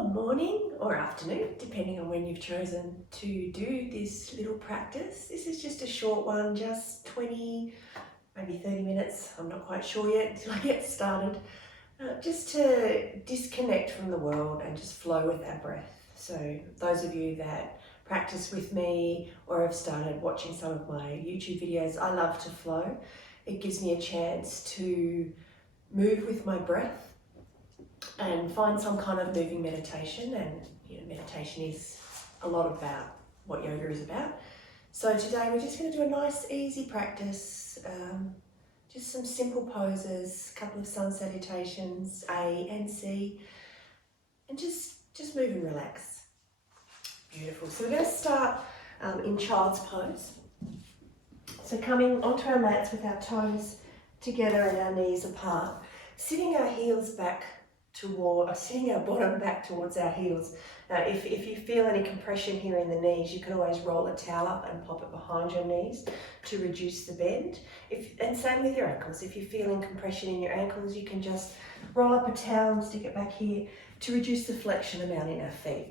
Well, morning or afternoon, depending on when you've chosen to do this little practice. This is just a short one, just 20, maybe 30 minutes. I'm not quite sure yet until I get started. Just to disconnect from the world and just flow with our breath. So those of you that practice with me or have started watching some of my YouTube videos, I love to flow. It gives me a chance to move with my breath and find some kind of moving meditation. And meditation is a lot about what yoga is about. So today we're just going to do a nice easy practice, just some simple poses, a couple of sun salutations, A and C, and just move and relax. Beautiful. So we're going to start in child's pose. So coming onto our mats with our toes together and our knees apart, sitting our heels back sitting our bottom back towards our heels. Now, if you feel any compression here in the knees, you can always roll a towel up and pop it behind your knees to reduce the bend. And same with your ankles. If you're feeling compression in your ankles, you can just roll up a towel and stick it back here to reduce the flexion amount in our feet.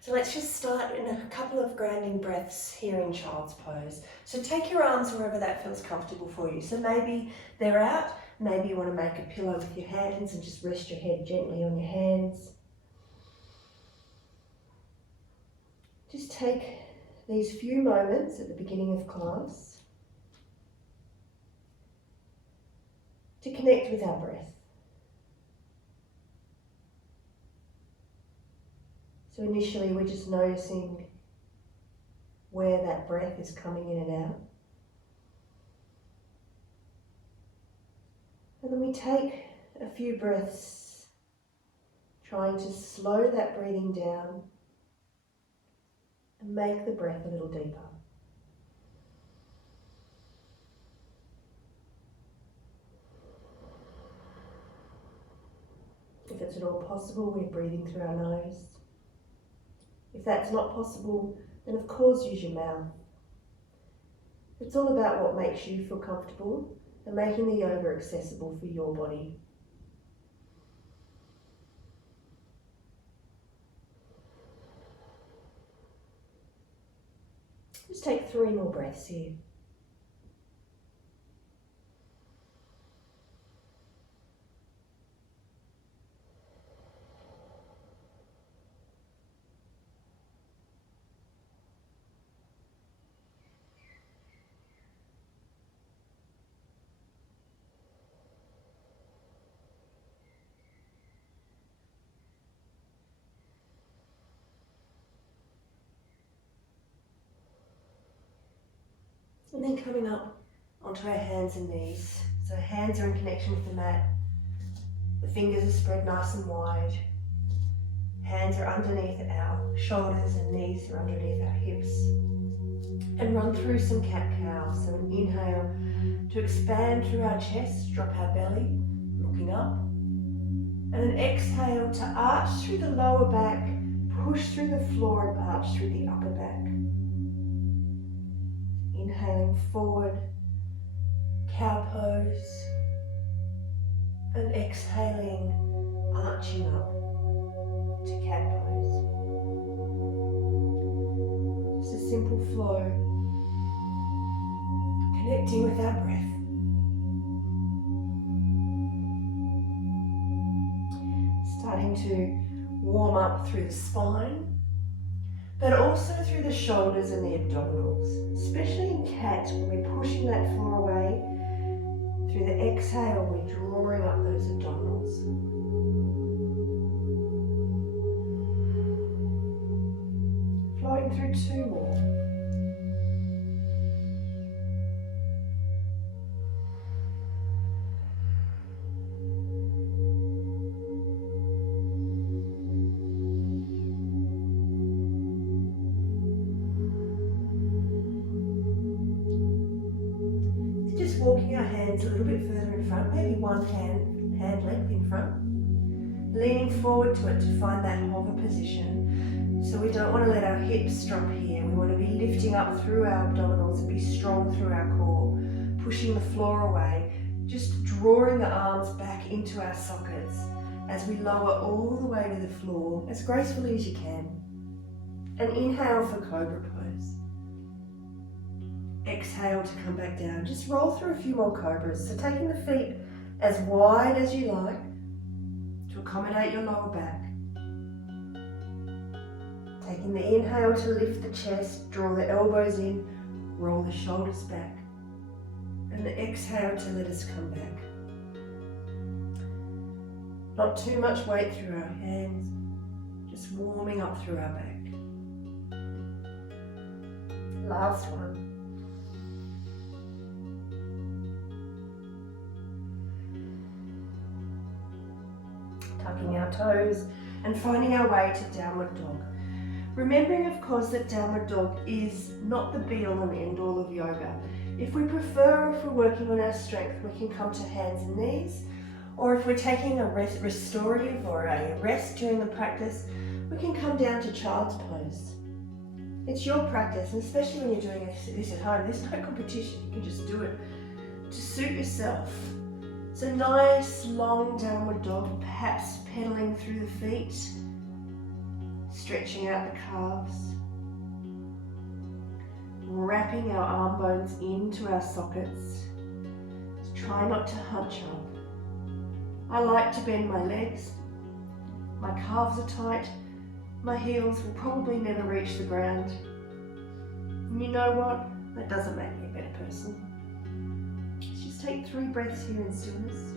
So let's just start in a couple of grounding breaths here in child's pose. So take your arms wherever that feels comfortable for you. So maybe they're out. Maybe you want to make a pillow with your hands and just rest your head gently on your hands. Just take these few moments at the beginning of class to connect with our breath. So initially we're just noticing where that breath is coming in and out. And then we take a few breaths, trying to slow that breathing down and make the breath a little deeper. If it's at all possible, we're breathing through our nose. If that's not possible, then of course use your mouth. It's all about what makes you feel comfortable and making the yoga accessible for your body. Just take 3 more breaths here. And then coming up onto our hands and knees. So hands are in connection with the mat. The fingers are spread nice and wide. Hands are underneath our shoulders and knees are underneath our hips. And run through some cat-cow. So an inhale to expand through our chest, drop our belly, looking up. And an exhale to arch through the lower back, push through the floor and arch through the upper back. Inhaling forward, cow pose, and exhaling, arching up to cat pose. Just a simple flow, connecting with our breath. Starting to warm up through the spine, but also through the shoulders and the abdominals, especially in cat when we're pushing that floor away. Through the exhale, we're drawing up those abdominals. Flowing through 2 more. Walking our hands a little bit further in front, maybe one hand length in front. Leaning forward to it to find that hover position. So we don't want to let our hips drop here. We want to be lifting up through our abdominals and be strong through our core. Pushing the floor away, just drawing the arms back into our sockets as we lower all the way to the floor as gracefully as you can. And inhale for Cobra Pose. Exhale to come back down. Just roll through a few more Cobras. So taking the feet as wide as you like to accommodate your lower back. Taking the inhale to lift the chest, draw the elbows in, roll the shoulders back. And the exhale to let us come back. Not too much weight through our hands, just warming up through our back. Last one. Tucking our toes and finding our way to downward dog. Remembering, of course, that downward dog is not the be-all and end-all of yoga. If we prefer, or if we're working on our strength, we can come to hands and knees. Or if we're taking a restorative or a rest during the practice, we can come down to child's pose. It's your practice, and especially when you're doing this at home, there's no competition. You can just do it to suit yourself. So nice long downward dog, perhaps pedaling through the feet, stretching out the calves, wrapping our arm bones into our sockets. Try not to hunch up. I like to bend my legs. My calves are tight. My heels will probably never reach the ground. And you know what? That doesn't make me a better person. Let's just take 3 breaths here in stillness.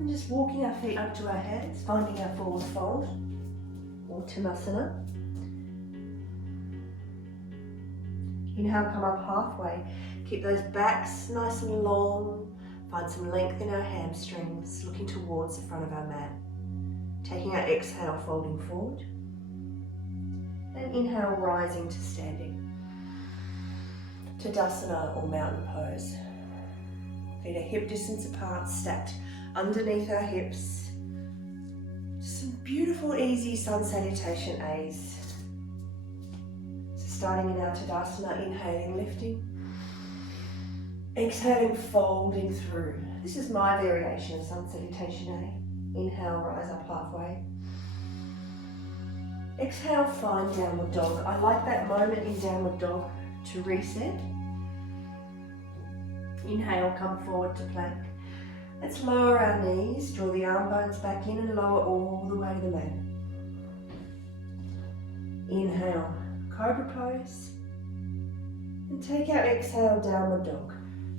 And just walking our feet up to our hands, finding our forward fold, or Uttanasana. Inhale, come up halfway. Keep those backs nice and long. Find some length in our hamstrings, looking towards the front of our mat. Taking our exhale, folding forward. And inhale, rising to standing. Tadasana or mountain pose. Feet are hip distance apart, stacked underneath our hips. Just some beautiful, easy sun salutation A's. So starting in our Tadasana, inhaling, lifting. Exhaling, folding through. This is my variation of sun salutation A. Inhale, rise up halfway. Exhale, find downward dog. I like that moment in downward dog to reset. Inhale, come forward to plank. Let's lower our knees, draw the arm bones back in and lower all the way to the mat. Inhale, Cobra Pose. And take our exhale, Downward Dog.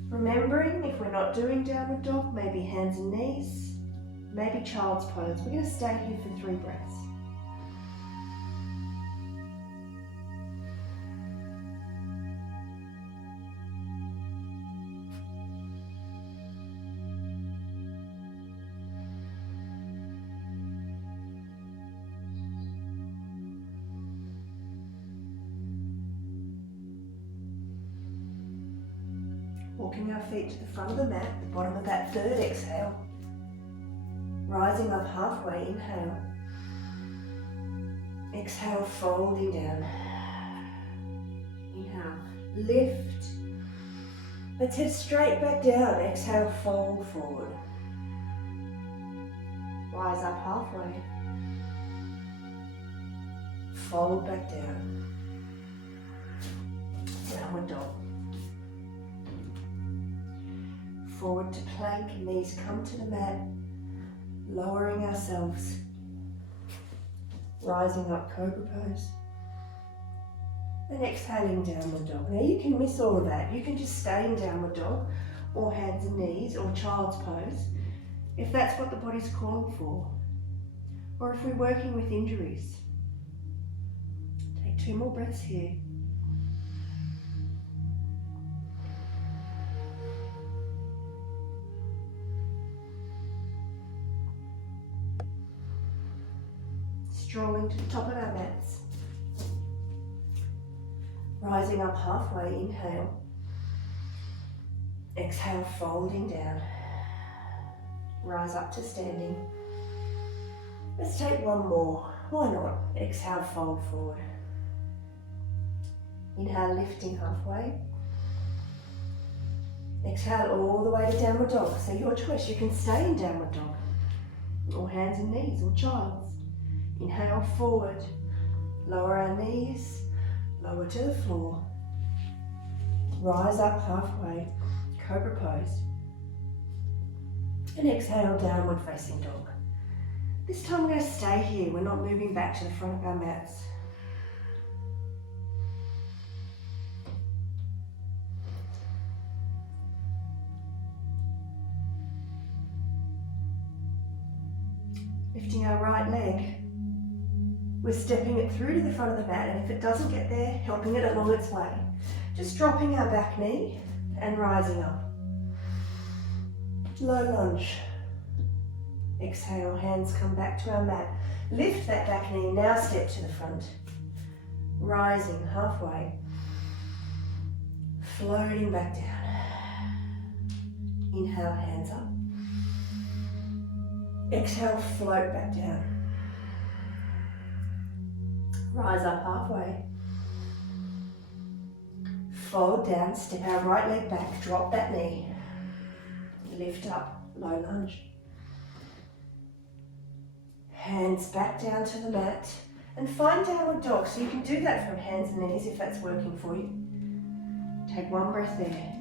Remembering, if we're not doing Downward Dog, maybe hands and knees, maybe Child's Pose. We're going to stay here for 3 breaths. Walking our feet to the front of the mat, the bottom of that 3rd exhale. Rising up halfway, inhale. Exhale, folding down. Inhale, lift. Let's head straight back down. Exhale, fold forward. Rise up halfway. Fold back down. Downward dog. Forward to plank, knees come to the mat, lowering ourselves, rising up Cobra Pose, and exhaling Downward Dog. Now you can miss all of that. You can just stay in Downward Dog, or hands and knees, or Child's Pose, if that's what the body's calling for, or if we're working with injuries. Take 2 more breaths here. Strolling to the top of our mats. Rising up halfway, inhale. Exhale, folding down. Rise up to standing. Let's take one more. Why not? Exhale, fold forward. Inhale, lifting halfway. Exhale all the way to downward dog. So your choice, you can stay in downward dog, or hands and knees, or child's. Inhale, forward. Lower our knees, lower to the floor. Rise up halfway, cobra pose. And exhale, downward facing dog. This time we're going to stay here. We're not moving back to the front of our mats. Lifting our right leg. We're stepping it through to the front of the mat, and if it doesn't get there, helping it along its way. Just dropping our back knee and rising up. Low lunge. Exhale, hands come back to our mat. Lift that back knee, now step to the front. Rising halfway. Floating back down. Inhale, hands up. Exhale, float back down. Rise up halfway. Fold down, step our right leg back, drop that knee. Lift up, low lunge. Hands back down to the mat and find downward dog. So you can do that from hands and knees if that's working for you. Take one breath there.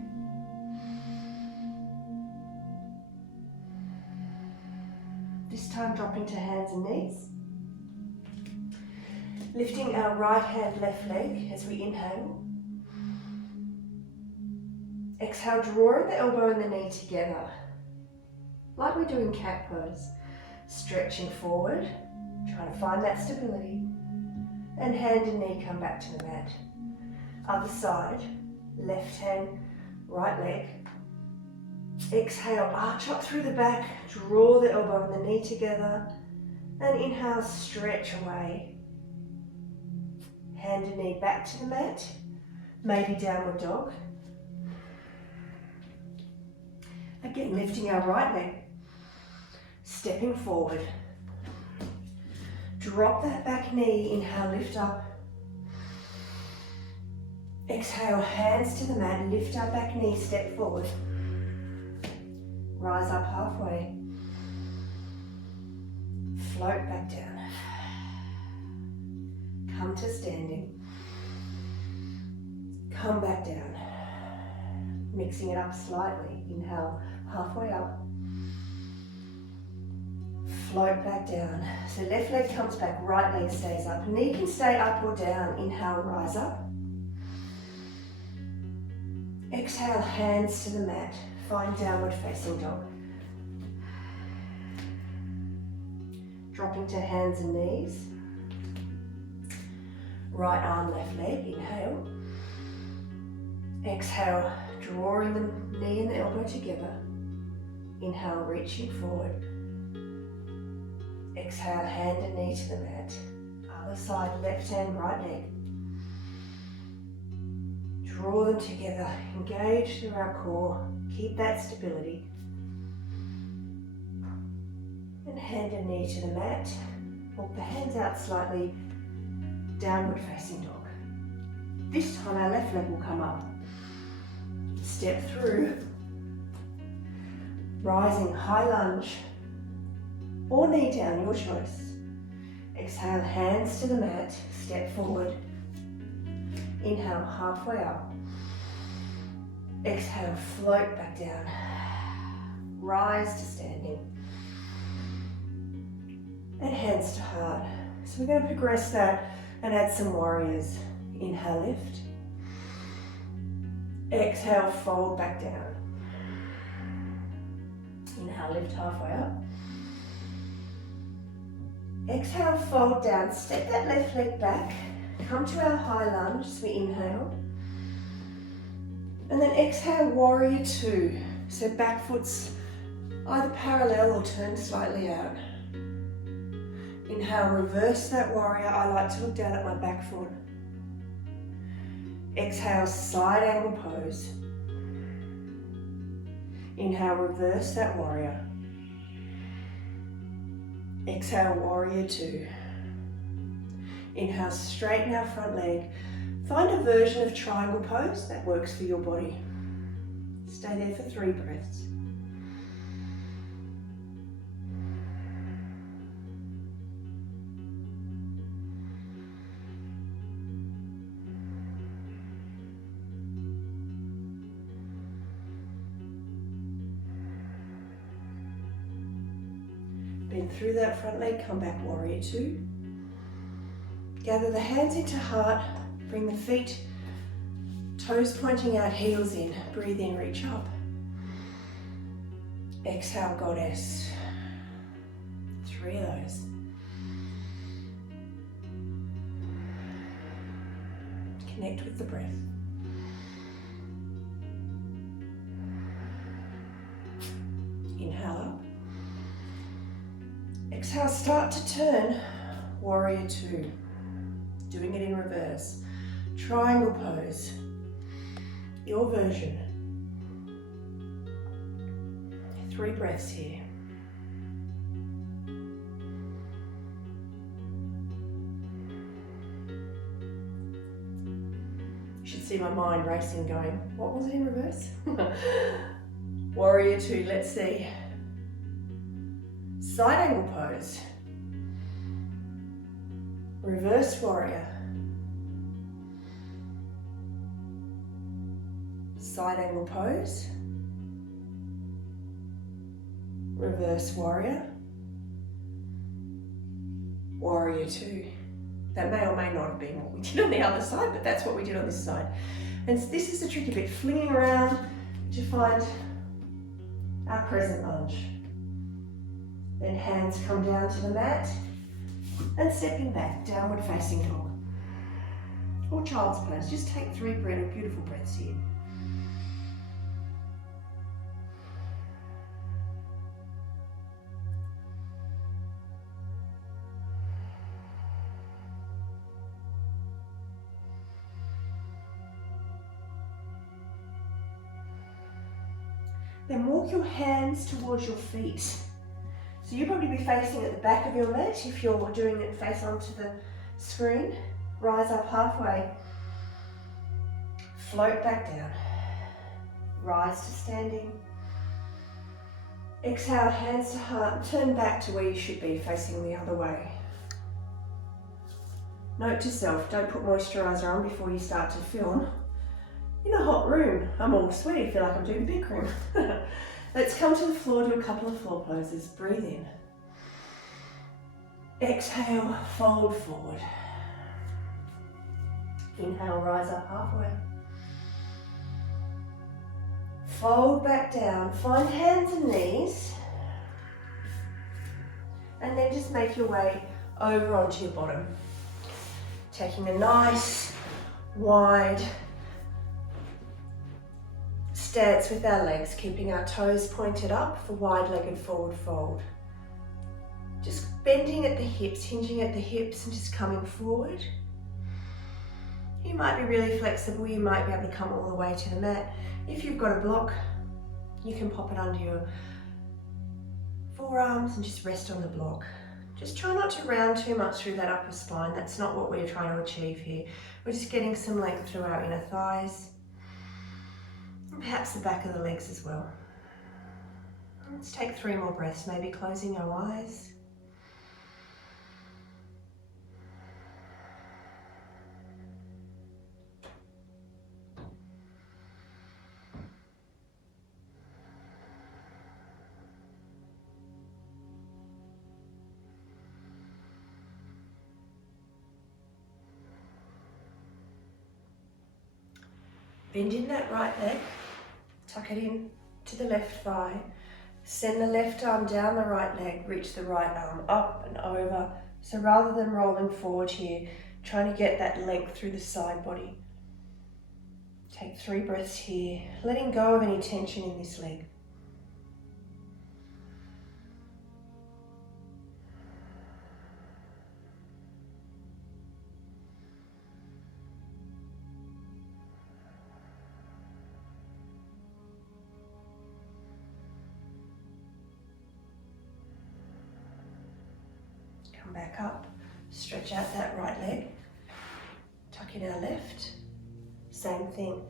This time dropping to hands and knees. Lifting our right hand, left leg as we inhale. Exhale, drawing the elbow and the knee together, like we do in cat pose. Stretching forward, trying to find that stability. And hand and knee come back to the mat. Other side, left hand, right leg. Exhale, arch up through the back, draw the elbow and the knee together. And inhale, stretch away. Hand and knee back to the mat, maybe downward dog. Again, lifting our right leg, stepping forward. Drop that back knee, inhale, lift up. Exhale, hands to the mat, lift our back knee, step forward. Rise up halfway. Float back down. Come to standing. Come back down. Mixing it up slightly. Inhale, halfway up. Float back down. So left leg comes back, right leg stays up. Knee can stay up or down. Inhale, rise up. Exhale, hands to the mat. Find downward facing dog. Dropping to hands and knees. Right arm, left leg, inhale. Exhale, drawing the knee and the elbow together. Inhale, reaching forward. Exhale, hand and knee to the mat. Other side, left hand, right leg. Draw them together, engage through our core, keep that stability. And hand and knee to the mat. Walk the hands out slightly. Downward facing dog. This time our left leg will come up. Step through. Rising high lunge. Or knee down, your choice. Exhale, hands to the mat. Step forward. Inhale, halfway up. Exhale, float back down. Rise to standing. And hands to heart. So we're going to progress that and add some warriors. Inhale, lift. Exhale, fold back down. Inhale, lift halfway up. Exhale, fold down. Step that left leg back. Come to our high lunge as we inhale. And then exhale, warrior two. So back foot's either parallel or turned slightly out. Inhale, reverse that warrior. I like to look down at my back foot. Exhale, side angle pose. Inhale, reverse that warrior. Exhale, warrior two. Inhale, straighten our front leg. Find a version of triangle pose that works for your body. Stay there for 3 breaths. Bend through that front leg, come back, warrior two. Gather the hands into heart, bring the feet, toes pointing out, heels in. Breathe in, reach up. Exhale, goddess. 3 of those. Connect with the breath. Inhale up. Exhale, start to turn, warrior two. Doing it in reverse. Triangle pose. Your version. 3 breaths here. You should see my mind racing going, what was it in reverse? Warrior two, let's see. Side angle pose. Reverse warrior. Side angle pose. Reverse warrior. Warrior two. That may or may not have been what we did on the other side, but that's what we did on this side. And this is the tricky bit, flinging around to find our crescent lunge. Then hands come down to the mat and stepping back, downward facing dog. Or child's pose. Just take 3 beautiful breaths here. Then walk your hands towards your feet. So you'll probably be facing at the back of your mat if you're doing it face onto the screen. Rise up halfway. Float back down. Rise to standing. Exhale, hands to heart. Turn back to where you should be, facing the other way. Note to self, don't put moisturiser on before you start to film. In a hot room, I'm all sweaty, feel like I'm doing Bikram. Let's come to the floor, do a couple of floor poses. Breathe in. Exhale, fold forward. Inhale, rise up halfway. Fold back down, find hands and knees. And then just make your way over onto your bottom. Taking a nice, wide stance with our legs, keeping our toes pointed up for wide-legged forward fold. Just bending at the hips, hinging at the hips and just coming forward. You might be really flexible, you might be able to come all the way to the mat. If you've got a block, you can pop it under your forearms and just rest on the block. Just try not to round too much through that upper spine, that's not what we're trying to achieve here. We're just getting some length through our inner thighs. Perhaps the back of the legs as well. Let's take 3 more breaths, maybe closing our eyes. Bend in that right leg. Tuck it in to the left thigh. Send the left arm down the right leg, reach the right arm up and over. So rather than rolling forward here, trying to get that length through the side body. Take 3 breaths here, letting go of any tension in this leg. Come back up, stretch out that right leg, tuck in our left. Same thing,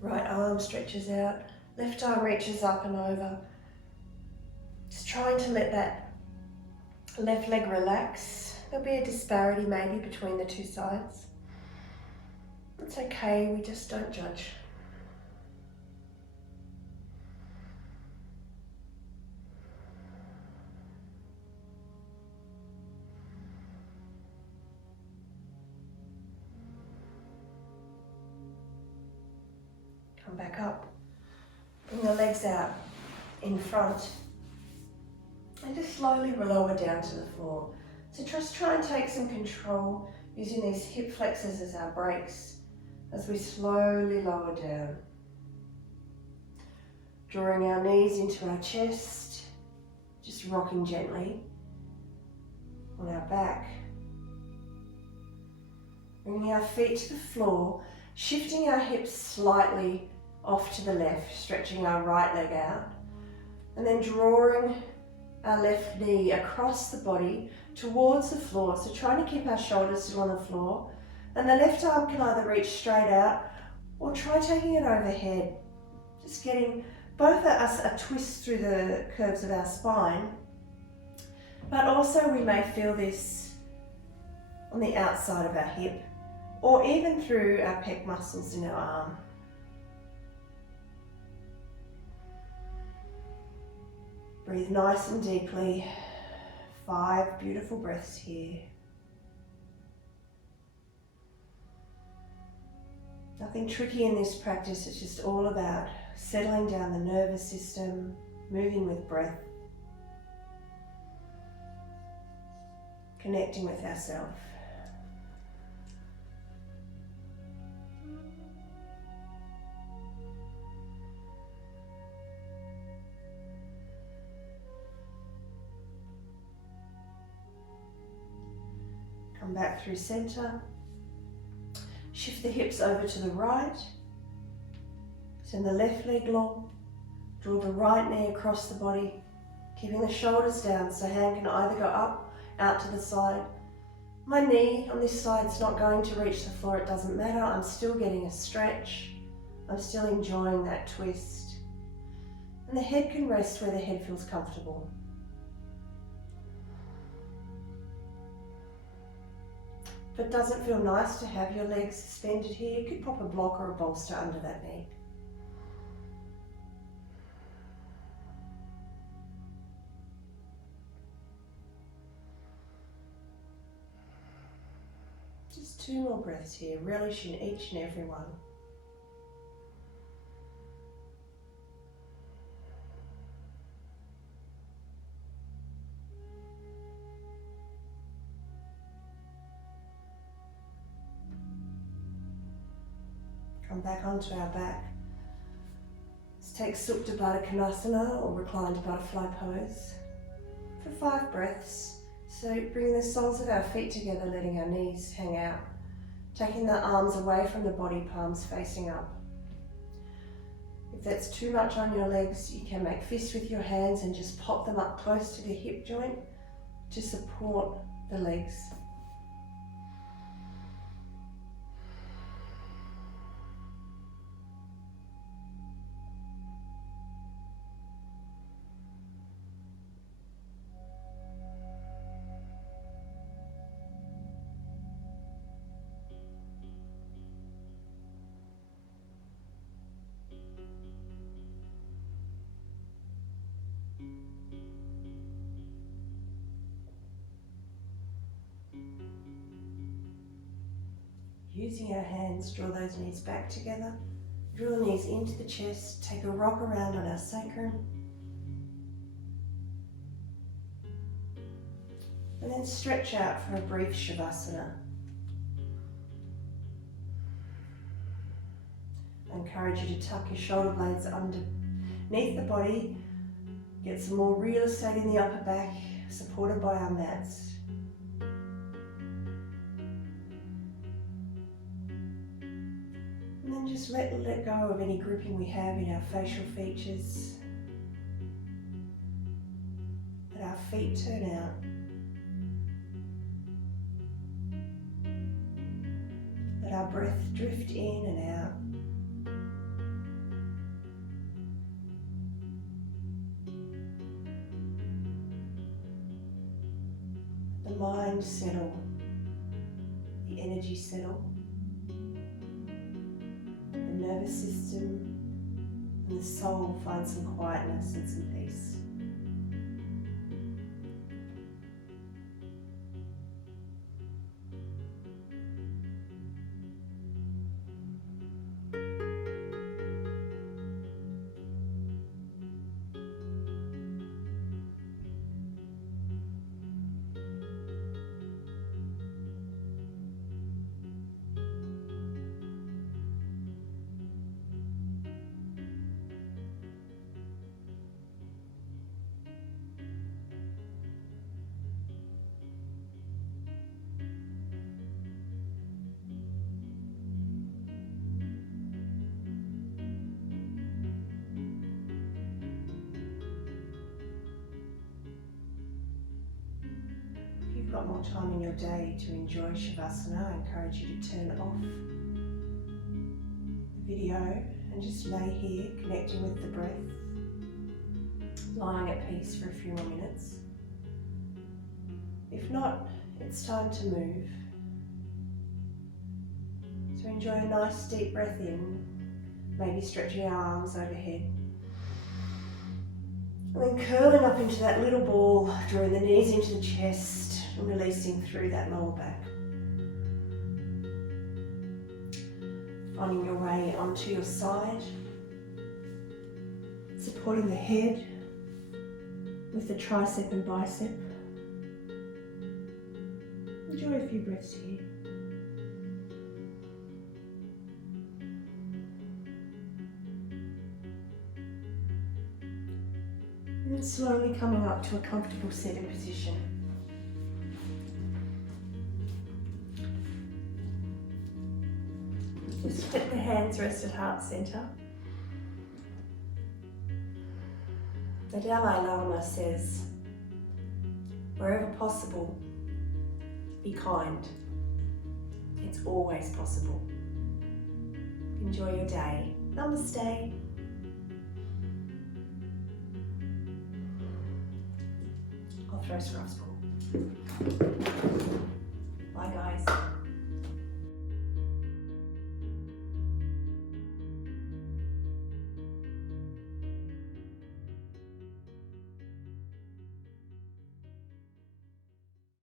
right arm stretches out, left arm reaches up and over. Just trying to let that left leg relax. There'll be a disparity maybe between the two sides. It's okay, we just don't judge. Come back up. Bring the legs out in front. And just slowly lower down to the floor. So just try and take some control using these hip flexors as our brakes as we slowly lower down. Drawing our knees into our chest, just rocking gently on our back. Bringing our feet to the floor, shifting our hips slightly off to the left, stretching our right leg out, and then drawing our left knee across the body towards the floor. So trying to keep our shoulders still on the floor. And the left arm can either reach straight out or try taking it overhead. Just getting both of us a twist through the curves of our spine. But also we may feel this on the outside of our hip or even through our pec muscles in our arm. Breathe nice and deeply. 5 beautiful breaths here. Nothing tricky in this practice, it's just all about settling down the nervous system, moving with breath, connecting with ourselves. Come back through center. Shift the hips over to the right. Send the left leg long. Draw the right knee across the body, keeping the shoulders down so hand can either go up, out to the side. My knee on this side is not going to reach the floor, it doesn't matter. I'm still getting a stretch. I'm still enjoying that twist. And the head can rest where the head feels comfortable. If it doesn't feel nice to have your legs suspended here, you could pop a block or a bolster under that knee. Just 2 more breaths here, relishing each and every one. Come back onto our back. Let's take Supta Baddha Konasana or reclined butterfly pose for 5 breaths. So bringing the soles of our feet together, letting our knees hang out, taking the arms away from the body, palms facing up. If that's too much on your legs, you can make fists with your hands and just pop them up close to the hip joint to support the legs. Using our hands, draw those knees back together, draw the knees into the chest, take a rock around on our sacrum, and then stretch out for a brief Shavasana. I encourage you to tuck your shoulder blades underneath the body, get some more real estate in the upper back, supported by our mats. And then just let go of any gripping we have in our facial features. Let our feet turn out. our breath drift in and out. The mind settle, the energy settle, the nervous system and the soul find some quietness and some peace. If you've got more time in your day to enjoy Shavasana, I encourage you to turn off the video and just lay here connecting with the breath, lying at peace for a few more minutes. If not, it's time to move. So enjoy a nice deep breath in, maybe stretch your arms overhead. And then curling up into that little ball, drawing the knees into the chest and releasing through that lower back. Finding your way onto your side, supporting the head with the tricep and bicep. Enjoy a few breaths here. And then slowly coming up to a comfortable sitting position. Just let the hands rest at heart center. The Dalai Lama says, wherever possible, be kind. It's always possible. Enjoy your day. Namaste. I'll throw scruffs.